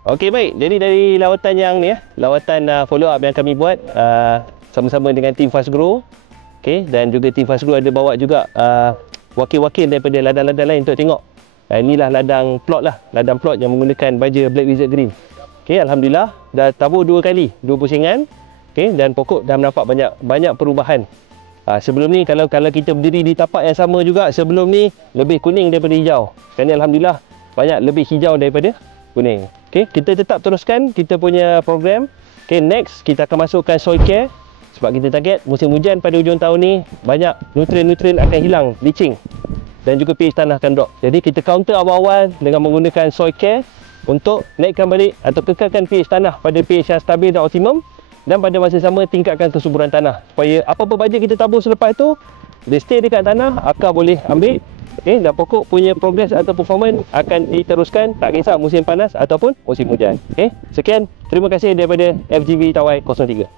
Okey, baik. Jadi dari lawatan yang ni lawatan follow up yang kami buat sama-sama dengan tim Fast Grow. Okey, dan juga tim Fast Grow ada bawa juga wakil-wakil daripada ladang-ladang lain untuk tengok. Inilah ladang plot yang menggunakan baja Black Wizard Green. Okey, alhamdulillah dah tabur 2 kali, 2 pusingan. Okey, dan pokok dah menampak banyak perubahan. Sebelum ni kalau kita berdiri di tapak yang sama juga, sebelum ni lebih kuning daripada hijau. Sekarang ni alhamdulillah banyak lebih hijau daripada kuning. Okey, kita tetap teruskan kita punya program. Okey, next kita akan masukkan soil care sebab kita target musim hujan pada hujung tahun ni banyak nutrien-nutrien akan hilang, leaching, dan juga pH tanah akan drop. Jadi kita counter awal-awal dengan menggunakan soil care untuk naikkan balik atau kekalkan pH tanah pada pH yang stabil dan optimum, dan pada masa sama tingkatkan kesuburan tanah supaya apa-apa baja kita tabur selepas itu dia stay dekat tanah, akar boleh ambil. Okey, dan pokok punya progres atau performance akan diteruskan tak kisah musim panas ataupun musim hujan. Okey, sekian, terima kasih daripada FGV Tawai 03.